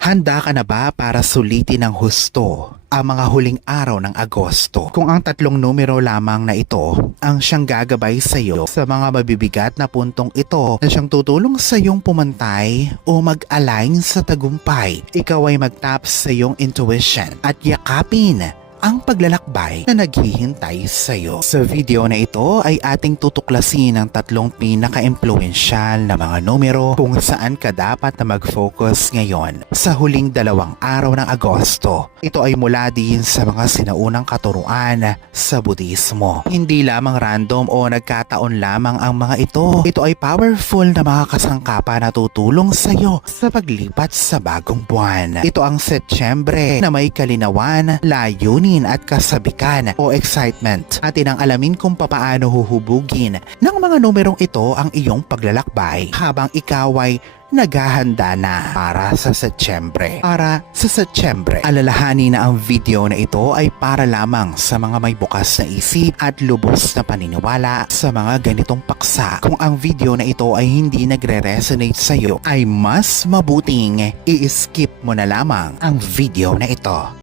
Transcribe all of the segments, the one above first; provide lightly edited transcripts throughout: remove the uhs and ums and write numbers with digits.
Handa ka na ba para sulitin ng husto ang mga huling araw ng Agosto? Kung ang tatlong numero lamang na ito ang siyang gagabay sa iyo sa mga mabibigat na puntong ito na siyang tutulong sa iyong pumantay o mag-align sa tagumpay, ikaw ay mag-tap sa iyong intuition at yakapin ang paglalakbay na naghihintay sa iyo. Sa video na ito ay ating tutuklasin ang tatlong pinaka-impluensyal na mga numero kung saan ka dapat na mag-focus ngayon sa huling 2 araw ng Agosto. Ito ay mula din sa mga sinaunang katuruan sa Budismo. Hindi lamang random o nagkataon lamang ang mga ito. Ito ay powerful na mga kasangkapan na tutulong sa iyo sa paglipat sa bagong buwan. Ito ang Setyembre na may kalinawan, layunin at kasabikan o excitement. Atin ang alamin kung papaano huhubugin ng mga numerong ito ang iyong paglalakbay habang ikaw ay naghahanda na para sa Setyembre. Alalahanin na ang video na ito ay para lamang sa mga may bukas na isip at lubos na paniniwala sa mga ganitong paksa. Kung ang video na ito ay hindi nagre-resonate sa iyo, ay mas mabuting i-skip mo na lamang ang video na ito.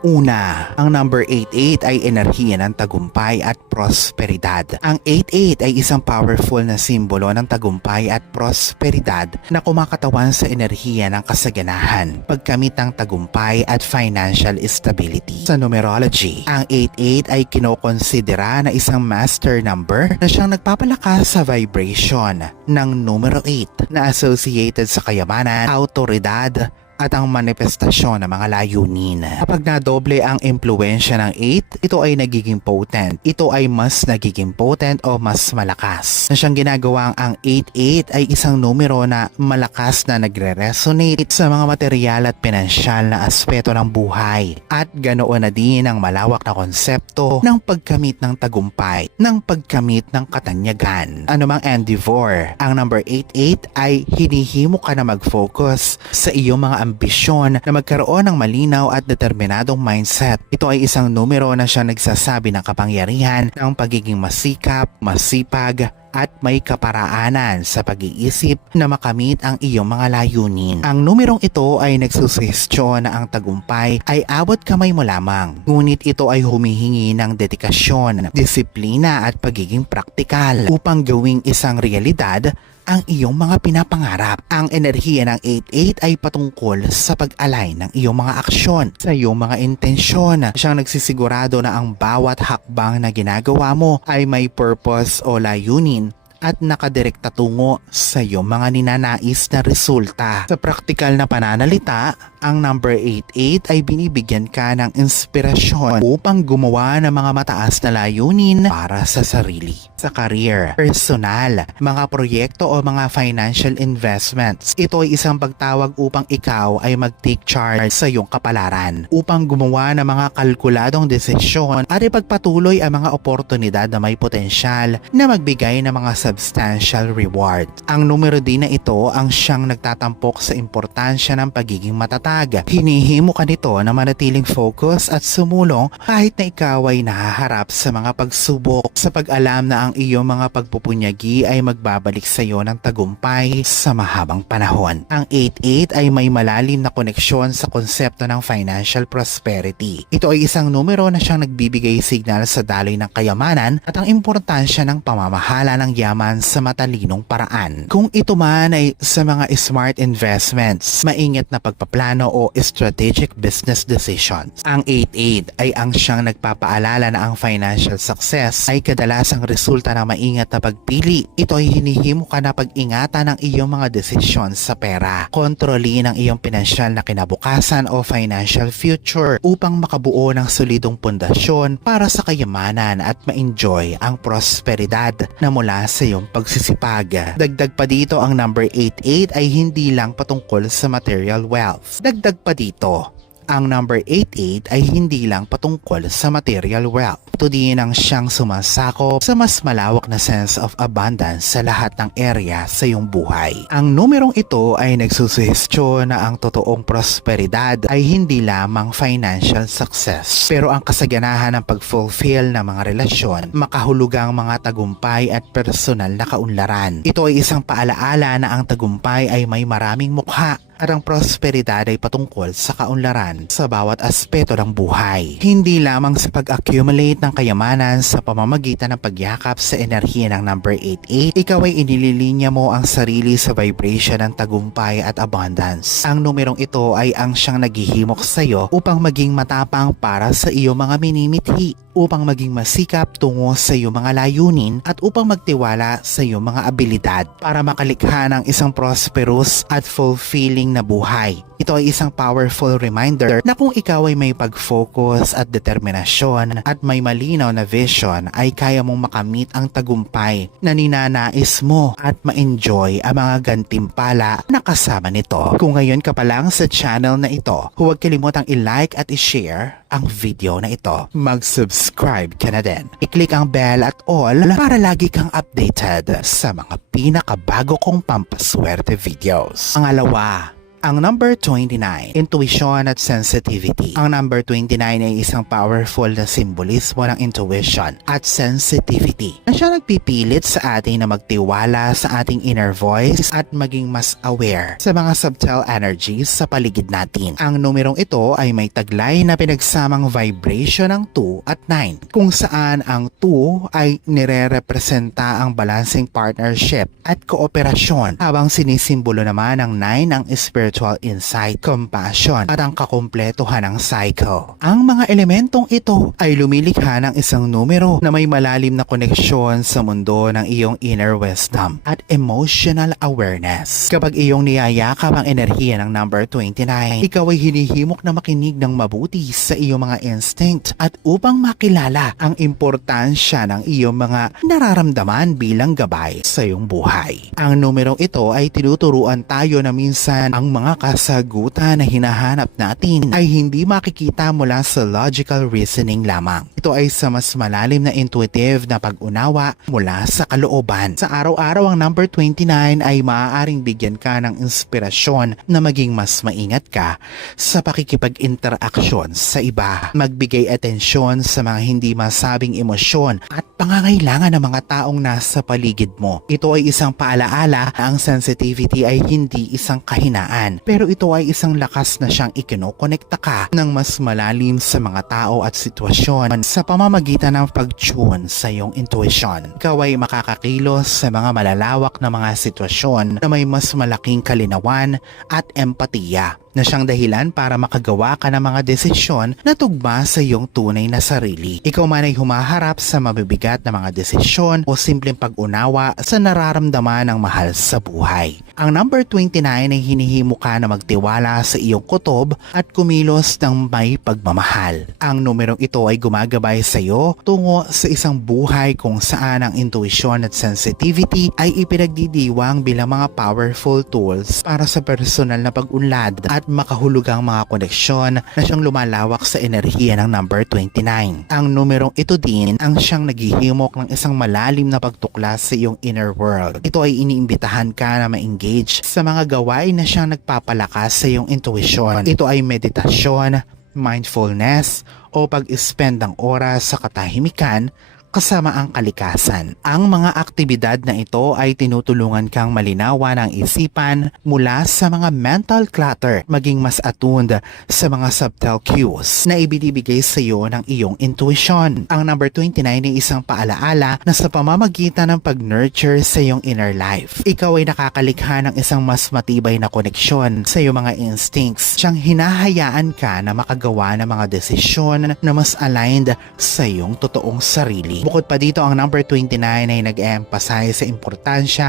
Una, ang number 88 ay enerhiya ng tagumpay at prosperidad. Ang 88 ay isang powerful na simbolo ng tagumpay at prosperidad na kumakatawan sa enerhiya ng kasaganahan, pagkamit ng tagumpay at financial stability. Sa numerology, ang 88 ay kinokonsidera na isang master number na siyang nagpapalakas sa vibration ng numero 8 na associated sa kayamanan, autoridad, at ang manifestasyon ng mga layunin. Kapag nadoble ang impluensya ng 8, ito ay nagiging potent. Ito ay mas nagiging potent o mas malakas. Na siyang ginagawang ang 88 ay isang numero na malakas na nagre-resonate sa mga material at pinansyal na aspeto ng buhay. At ganoon na din ang malawak na konsepto ng pagkamit ng tagumpay, ng pagkamit ng katanyagan. Anumang endeavor, ang number 88 ay hinihimo ka na mag-focus sa iyong mga ambisyon na magkaroon ng malinaw at determinadong mindset. Ito ay isang numero na siya nagsasabi ng kapangyarihan ng pagiging masikap, masipag, at may kaparaanan sa pag-iisip na makamit ang iyong mga layunin. Ang numerong ito ay nagsusuhestyon na ang tagumpay ay abot kamay mo lamang. Ngunit ito ay humihingi ng dedikasyon, disiplina at pagiging praktikal upang gawing isang realidad ang iyong mga pinapangarap. Ang enerhiya ng 88 ay patungkol sa pag-align ng iyong mga aksyon, sa iyong mga intensyon. Siyang nagsisigurado na ang bawat hakbang na ginagawa mo ay may purpose o layunin at nakadirekta tungo sa iyong mga ninanais na resulta. Sa praktikal na pananalita, ang number 88 ay binibigyan ka ng inspirasyon upang gumawa ng mga mataas na layunin para sa sarili. Sa career, personal, mga proyekto o mga financial investments, ito ay isang pagtawag upang ikaw ay mag-take charge sa iyong kapalaran, upang gumawa ng mga kalkuladong desisyon at ipagpatuloy ang mga oportunidad na may potensyal na magbigay ng mga substantial reward. Ang numero din na ito ang siyang nagtatampok sa importansya ng pagiging matatag. Hinihimo ka nito na manatiling focus at sumulong kahit na ikaw ay nahaharap sa mga pagsubok, sa pag-alam na ang iyong mga pagpupunyagi ay magbabalik sa iyo ng tagumpay sa mahabang panahon. Ang 88 ay may malalim na koneksyon sa konsepto ng financial prosperity. Ito ay isang numero na siyang nagbibigay signal sa daloy ng kayamanan at ang importansya ng pamamahala ng yaman sa matalinong paraan. Kung ito man ay sa mga smart investments, maingat na pagpaplano o strategic business decisions. Ang 88 ay ang siyang nagpapaalala na ang financial success ay kadalasang resulta ng maingat na pagpili. Ito ay hinihimo ka na pag-ingatan ng iyong mga desisyon sa pera, kontrolin ang iyong pinansyal na kinabukasan o financial future upang makabuo ng solidong pundasyon para sa kayamanan at ma-enjoy ang prosperidad na mula sa iyong pagsisipag. Dagdag pa dito, ang number 88 ay hindi lang patungkol sa material wealth. Dagdag pa dito, ang number 88 ay hindi lang patungkol sa material wealth. ito din ang siyang sumasakop sa mas malawak na sense of abundance sa lahat ng area sa iyong buhay. Ang numerong ito ay nagsusuhestyon na ang totoong prosperidad ay hindi lamang financial success, pero ang kasaganahan ng pag-fulfill ng mga relasyon, makahulugang mga tagumpay at personal na kaunlaran. Ito ay isang paalaala na ang tagumpay ay may maraming mukha at ang prosperidad ay patungkol sa kaunlaran sa bawat aspeto ng buhay. Hindi lamang sa pag-accumulate ng kayamanan sa pamamagitan ng pagyakap sa enerhiya ng number 88, ikaw ay inililinya mo ang sarili sa vibration ng tagumpay at abundance. Ang numerong ito ay ang siyang naghihimok sa iyo upang maging matapang para sa iyong mga minimithi, upang maging masikap tungo sa iyong mga layunin at upang magtiwala sa iyong mga abilidad para makalikha ng isang prosperous at fulfilling na buhay. Ito ay isang powerful reminder na kung ikaw ay may pag-focus at determinasyon at may malinaw na vision, ay kaya mong makamit ang tagumpay na ninanais mo at ma-enjoy ang mga gantimpala na kasama nito. Kung ngayon ka pa lang sa channel na ito, huwag kalimutang i-like at i-share ang video na ito. Mag-subscribe ka na din. I-click ang bell at all para lagi kang updated sa mga pinakabago kong pampaswerte videos. Pangalawa, ang number 29, intuition at sensitivity. Ang number 29 ay isang powerful na simbolismo ng intuition at sensitivity na siya nagpipilit sa atin na magtiwala sa ating inner voice at maging mas aware sa mga subtle energies sa paligid natin. Ang numerong ito ay may taglay na pinagsamang vibration ng 2 at 9, kung saan ang 2 ay nire-representa ang balancing partnership at kooperasyon, habang sinisimbolo naman ng 9 ang spiritual insight, compassion at ang kakumpletuhan ng cycle. Ang mga elementong ito ay lumilikha ng isang numero na may malalim na koneksyon sa mundo ng iyong inner wisdom at emotional awareness. Kapag iyong niyayakap ang enerhiya ng number 29, ikaw ay hinihimok na makinig ng mabuti sa iyong mga instinct at upang makilala ang importansya ng iyong mga nararamdaman bilang gabay sa iyong buhay. Ang numerong ito ay tinuturuan tayo na minsan ang mga kasagutan na hinahanap natin ay hindi makikita mula sa logical reasoning lamang. Ito ay sa mas malalim na intuitive na pag-unawa mula sa kalooban. Sa araw-araw, ang number 29 ay maaaring bigyan ka ng inspirasyon na maging mas maingat ka sa pakikipag-interaksyon sa iba. Magbigay atensyon sa mga hindi masabing emosyon at pangangailangan ng mga taong nasa paligid mo. Ito ay isang paalaala na ang sensitivity ay hindi isang kahinaan, pero ito ay isang lakas na siyang ikinokonekta ka ng mas malalim sa mga tao at sitwasyon sa pamamagitan ng pag-tune sa iyong intuition. Ikaw ay makakakilos sa mga malalawak na mga sitwasyon na may mas malaking kalinawan at empatiya, na siyang dahilan para makagawa ka ng mga desisyon na tugma sa iyong tunay na sarili. Ikaw man ay humaharap sa mabibigat na mga desisyon o simpleng pag-unawa sa nararamdaman ng mahal sa buhay. Ang number 29 ay hinihimo ka na magtiwala sa iyong kutob at kumilos ng may pagmamahal. Ang numerong ito ay gumagabay sa iyo tungo sa isang buhay kung saan ang intuition at sensitivity ay ipinagdidiwang bilang mga powerful tools para sa personal na pag-unlad at makahulugang mga koneksyon na siyang lumalawak sa enerhiya ng number 29. Ang numerong ito din ang siyang naghihimok ng isang malalim na pagtuklas sa iyong inner world. Ito ay iniimbitahan ka na ma-engage sa mga gawain na siyang nagpapalakas sa iyong intuition. Ito ay meditasyon, mindfulness o pag-spend ng oras sa katahimikan kasama ang kalikasan. Ang mga aktibidad na ito ay tinutulungan kang malinawan ang isipan mula sa mga mental clutter, maging mas attuned sa mga subtle cues na ibinibigay sa iyo ng iyong intuition. Ang number 29 ay isang paalaala na sa pamamagitan ng pag-nurture sa iyong inner life, ikaw ay nakakalikha ng isang mas matibay na koneksyon sa iyong mga instincts. Siyang hinahayaan ka na makagawa ng mga desisyon na mas aligned sa iyong totoong sarili. family. Bukod pa dito, ang number 29 ay nag-emphasize sa importansya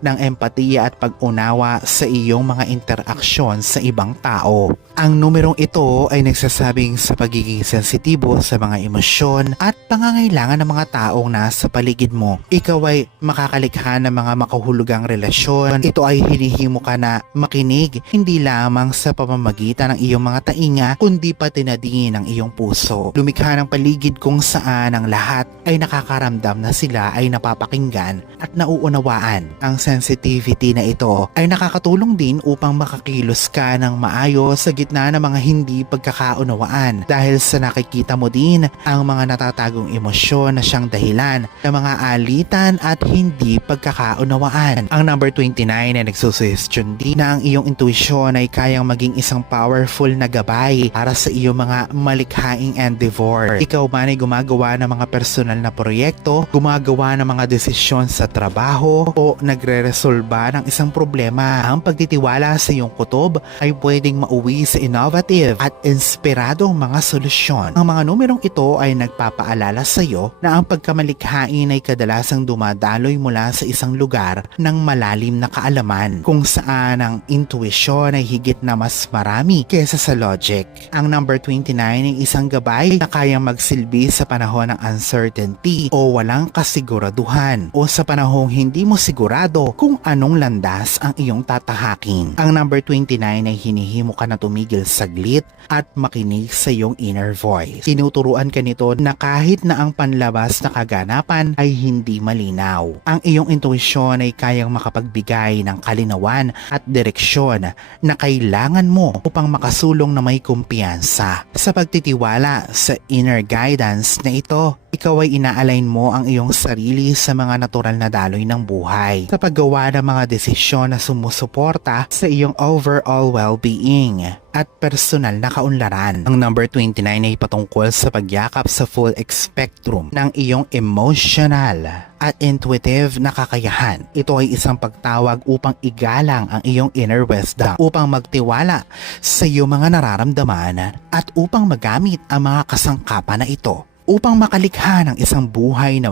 ng empatiya at pag-unawa sa iyong mga interaksyon sa ibang tao. Ang numerong ito ay nagsasabing sa pagiging sensitibo sa mga emosyon at pangangailangan ng mga taong nasa paligid mo. Ikaw ay makakalikha ng mga makahulugang relasyon. Ito ay hinihimo ka na makinig hindi lamang sa pamamagitan ng iyong mga tainga kundi pati na din ng iyong puso. Lumikha ng paligid kung saan ang lahat ay nakakaramdam na sila ay napapakinggan at nauunawaan. Ang sensitivity na ito ay nakakatulong din upang makakilos ka ng maayos sa gitna ng mga hindi pagkakaunawaan dahil sa nakikita mo din ang mga natatagong emosyon na siyang dahilan ng mga alitan at hindi pagkakaunawaan. Ang number 29 ay nagsusuhestyon din na ang iyong intuition ay kayang maging isang powerful na gabay para sa iyong mga malikhaing endeavor. Ikaw man ay gumagawa ng mga personal na proyekto, gumagawa ng mga desisyon sa trabaho o nagre-resolba ng isang problema. Ang pagtitiwala sa iyong kutob ay pwedeng mauwi sa innovative at inspiradong mga solusyon. Ang mga numerong ito ay nagpapaalala sa iyo na ang pagkamalikhain ay kadalasang dumadaloy mula sa isang lugar ng malalim na kaalaman kung saan ang intuition ay higit na mas marami kaysa sa logic. Ang number 29 ay isang gabay na kayang magsilbi sa panahon ng uncertainty o walang kasiguraduhan o sa panahong hindi mo sigurado kung anong landas ang iyong tatahakin. Ang number 29 ay hinihimo ka na tumigil saglit at makinig sa iyong inner voice. Tinuturuan ka nito na kahit na ang panlabas na kaganapan ay hindi malinaw, ang iyong intuisyon ay kayang makapagbigay ng kalinawan at direksyon na kailangan mo upang makasulong na may kumpiyansa. Sa pagtitiwala sa inner guidance na ito, ikaw ay ina-align mo ang iyong sarili sa mga natural na daloy ng buhay sa paggawa ng mga desisyon na sumusuporta sa iyong overall well-being at personal na kaunlaran. Ang number 29 ay patungkol sa pagyakap sa full spectrum ng iyong emotional at intuitive na kakayahan. Ito ay isang pagtawag upang igalang ang iyong inner wisdom, upang magtiwala sa iyong mga nararamdaman at upang magamit ang mga kasangkapan na ito upang makalikha ng isang buhay na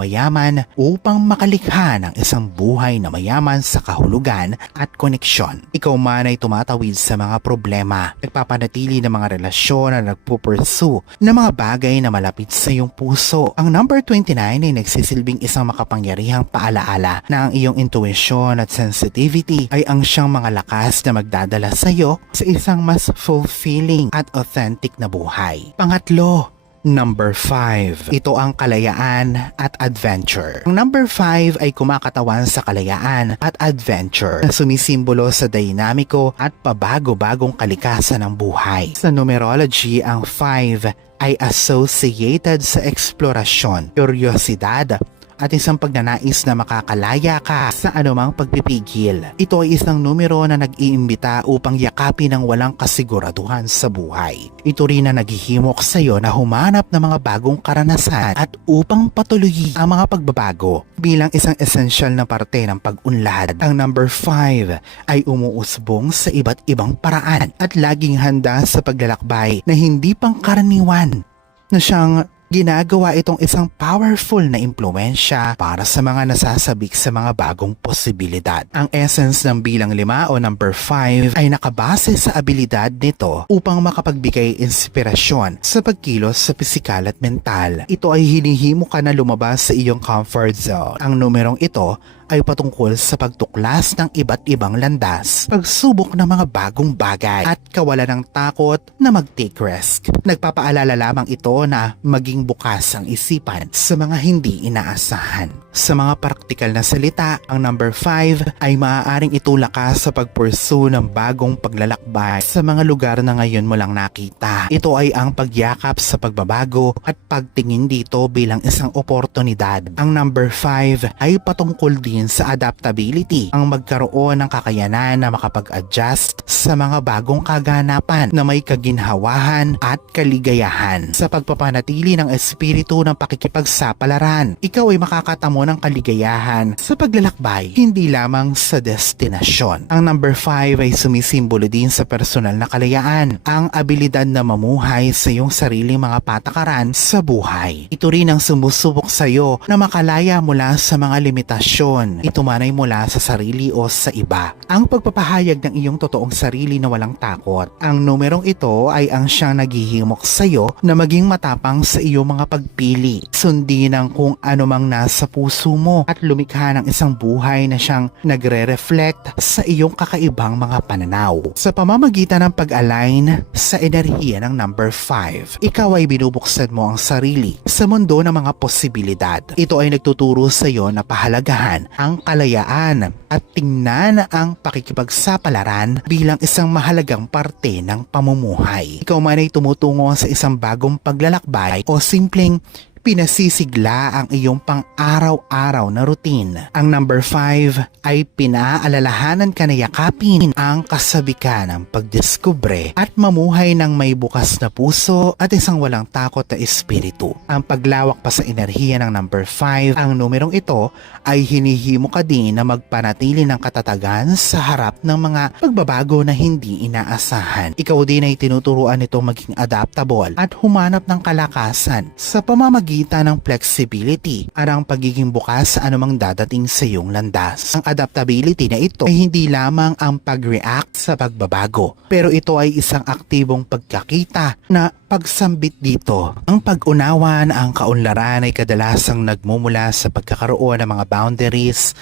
mayaman sa kahulugan at koneksyon. Ikaw man ay tumatawid sa mga problema, nagpapanatili ng mga relasyon na nagpupursue ng mga bagay na malapit sa iyong puso. Ang number 29 ay nagsisilbing isang makapangyarihang paalaala na ang iyong intuition at sensitivity ay ang siyang mga lakas na magdadala sa iyo sa isang mas fulfilling at authentic na buhay. Pangatlo, number 5. Ito ang kalayaan at adventure. Ang number 5 ay kumakatawan sa kalayaan at adventure na sumisimbolo sa dinamiko at pabago-bagong kalikasan ng buhay. Sa numerology, ang 5 ay associated sa eksplorasyon, kuryosidad, at isang pagnanais na makakalaya ka sa anumang pagpipigil. Ito ay isang numero na nag-iimbita upang yakapin ang walang kasiguraduhan sa buhay. Ito rin na naghihimok sa iyo na humanap ng mga bagong karanasan at upang patuloy ang mga pagbabago. Bilang isang essential na parte ng pag-unlad, ang number 5 ay umuusbong sa iba't ibang paraan at laging handa sa paglalakbay na hindi pangkaraniwan, na siyang ginagawa itong isang powerful na impluensya para sa mga nasasabik sa mga bagong posibilidad. Ang essence ng bilang 5 o number 5 ay nakabase sa abilidad nito upang makapagbigay inspirasyon sa pagkilos sa pisikal at mental. Ito ay hinihimo ka na lumabas sa iyong comfort zone. Ang numerong ito ay patungkol sa pagtuklas ng iba't ibang landas, pagsubok ng mga bagong bagay at kawalan ng takot na mag-take risk. Nagpapaalala lamang ito na maging bukas ang isipan sa mga hindi inaasahan. Sa mga praktikal na salita, ang number 5 ay maaaring itulak ka sa pagpursue ng bagong paglalakbay sa mga lugar na ngayon mo lang nakita. Ito ay ang pagyakap sa pagbabago at pagtingin dito bilang isang oportunidad. Ang number 5 ay patungkol din din sa adaptability, ang magkaroon ng kakayanan na makapag-adjust sa mga bagong kaganapan na may kaginhawahan at kaligayahan. Sa pagpapanatili ng espiritu ng pakikipagsapalaran, ikaw ay makakatamo ng kaligayahan sa paglalakbay, hindi lamang sa destinasyon. Ang number 5 ay sumisimbolo din sa personal na kalayaan, ang abilidad na mamuhay sa iyong sariling mga patakaran sa buhay. Ito rin ang sumusubok sa iyo na makalaya mula sa mga limitasyon, ito man ay mula sa sarili o sa iba. Ang pagpapahayag ng iyong totoong sarili na walang takot. Ang numerong ito ay ang siyang naghihimok sa iyo na maging matapang sa iyong mga pagpili. Sundin ang kung ano mang nasa puso mo at lumikha ng isang buhay na siyang nagre-reflect sa iyong kakaibang mga pananaw. Sa pamamagitan ng pag-align sa enerhiya ng number 5, ikaw ay binubuksan mo ang sarili sa mundo ng mga posibilidad. Ito ay nagtuturo sa iyo na pahalagahan ang kalayaan at tingnan ang pakikipagsapalaran bilang isang mahalagang parte ng pamumuhay. Ikaw man ay tumutungo sa isang bagong paglalakbay o simpleng pinasisigla ang iyong pang-araw-araw na routine. Ang number 5 ay pinaalalahanan ka na yakapin ang kasabikan ng pagdiskubre at mamuhay ng may bukas na puso at isang walang takot na espiritu. Ang paglawak pa sa enerhiya ng number 5, ang numerong ito ay hinihimo ka din na magpanatili ng katatagan sa harap ng mga pagbabago na hindi inaasahan. Ikaw din ay tinuturuan nito maging adaptable at humanap ng kalakasan sa pamamagitan ng flexibility at ang pagiging bukas sa anumang dadating sa iyong landas. Ang adaptability na ito ay hindi lamang ang pag-react sa pagbabago, pero ito ay isang aktibong pagkakita na pagsambit dito. Ang pag-unawa na ang kaunlaran ay kadalasang nagmumula sa pagkakaroon ng mga boundaries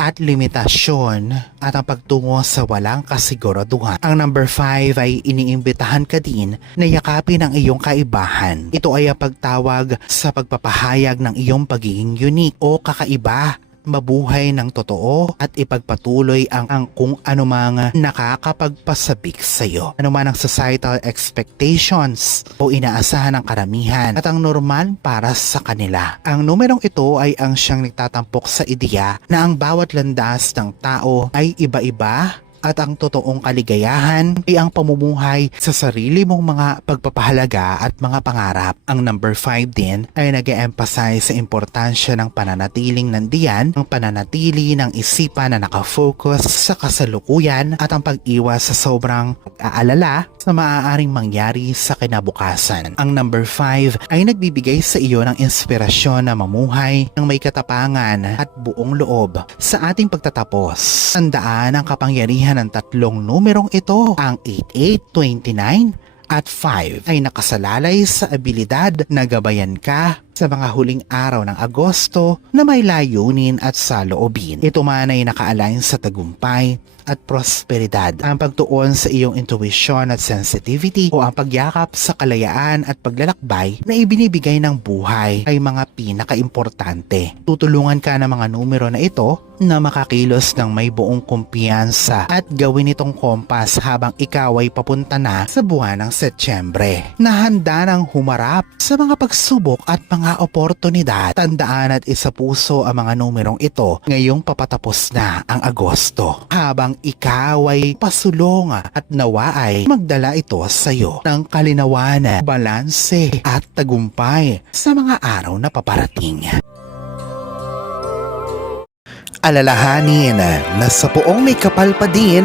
at limitasyon at ang pagtungo sa walang kasiguraduhan. Ang number 5 ay iniimbitahan ka din na yakapin ang iyong kaibahan. Ito ay ang pagtawag sa pagpapahayag ng iyong pagiging unique o kakaiba, mabuhay ng totoo at ipagpatuloy ang kung anumang nakakapagpasabik sa iyo. Anuman ang societal expectations o inaasahan ng karamihan at ang normal para sa kanila. Ang numerong ito ay ang siyang nagtatampok sa ideya na ang bawat landas ng tao ay iba-iba at ang totoong kaligayahan ay ang pamumuhay sa sarili mong mga pagpapahalaga at mga pangarap. Ang number 5 din ay nag-e-emphasize sa importansya ng pananatiling nandiyan, ang pananatili ng isipan na nakafocus sa kasalukuyan at ang pag-iwas sa sobrang pag-aalala sa maaaring mangyari sa kinabukasan. Ang number 5 ay nagbibigay sa iyo ng inspirasyon na mamuhay ng may katapangan at buong loob sa ating pagtatapos. Tandaan ang kapangyarihan ng tatlong numerong ito, ang 88, 29 at 5 ay nakasalalay sa abilidad na gabayan ka sa mga huling araw ng Agosto na may layunin at saloobin. Ito man ay naka-align sa tagumpay at prosperidad, ang pagtuon sa iyong intuition at sensitivity o ang pagyakap sa kalayaan at paglalakbay na ibinibigay ng buhay ay mga pinaka-importante. Tutulungan ka ng mga numero na ito na makakilos ng may buong kumpiyansa at gawin itong kompas habang ikaw ay papunta na sa buwan ng Setyembre, na handa ng humarap sa mga pagsubok at mga oportunidad. Tandaan at isapuso ang mga numerong ito ngayong papatapos na ang Agosto, habang ikaw ay pasulong at nawa ay magdala ito sa iyo ng kalinawan, balanse at tagumpay sa mga araw na paparating. Alalahanin na sa poong may kapal pa din,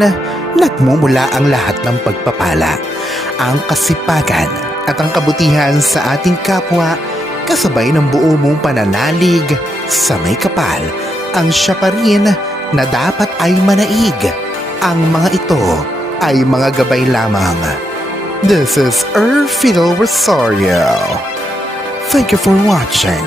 nagmumula ang lahat ng pagpapala, ang kasipagan at ang kabutihan sa ating kapwa, kasabay ng buo mong pananalig sa may kapal. Ang siya pa rin na dapat ay manaig. Ang mga ito ay mga gabay lamang. This is Fidel Rosario. Thank you for watching.